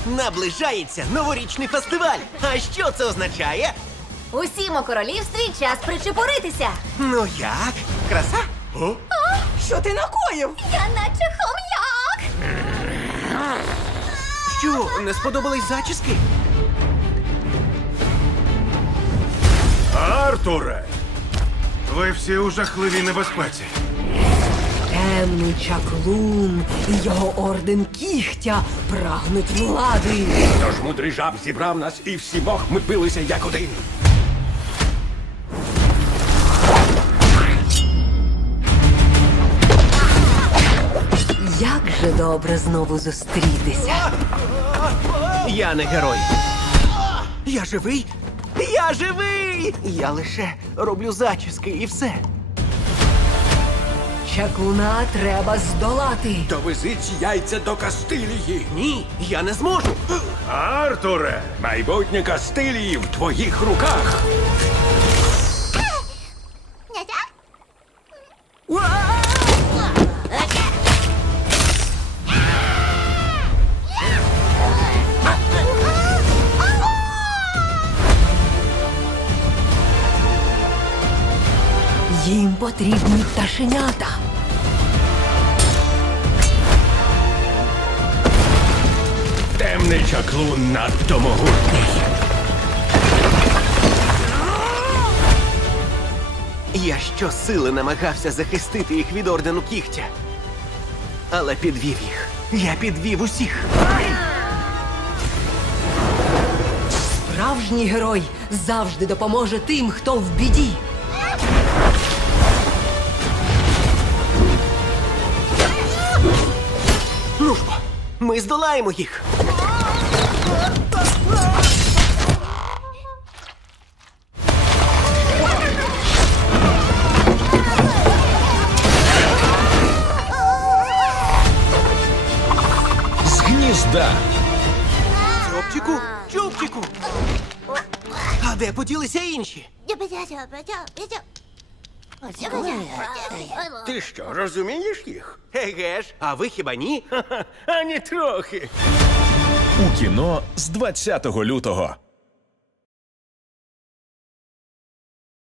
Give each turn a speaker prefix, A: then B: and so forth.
A: Наближається новорічний фестиваль. А що це означає?
B: Усім у королівстві час причепуритися.
A: Ну як? Краса?
C: Що ти накоїв?
B: Я наче хом'як.
A: Що, не сподобались зачіски?
D: Артуре! Ви всі у жахливій небезпеці.
C: Темний чаклун і його орден кігтя прагнуть влади.
E: Тож мудрий жаб зібрав нас і всімох ми билися як один.
C: Як же добре знову зустрітися.
A: Я не герой. Я живий? Я живий! Я лише роблю зачіски і все.
C: Чаклуна треба здолати.
E: Довезіть яйця до Кастилії.
A: Ні, я не зможу.
D: Артуре!
E: Майбутнє Кастилії в твоїх руках.
C: Їм потрібні пташенята.
E: Темний чаклун надто могутній.
A: Я щосили намагався захистити їх від ордену кігтя. Але підвів їх. Я підвів усіх.
C: Справжній герой завжди допоможе тим, хто в біді.
A: Ну ж бо, ми здолаємо їх.
E: З гнізда.
A: Чубчику, чубчику. А де поділися інші?
E: Ти що, розумієш їх?
A: Еге ж, а ви хіба ні?
E: Ані трохи.
F: У кіно з 20 лютого.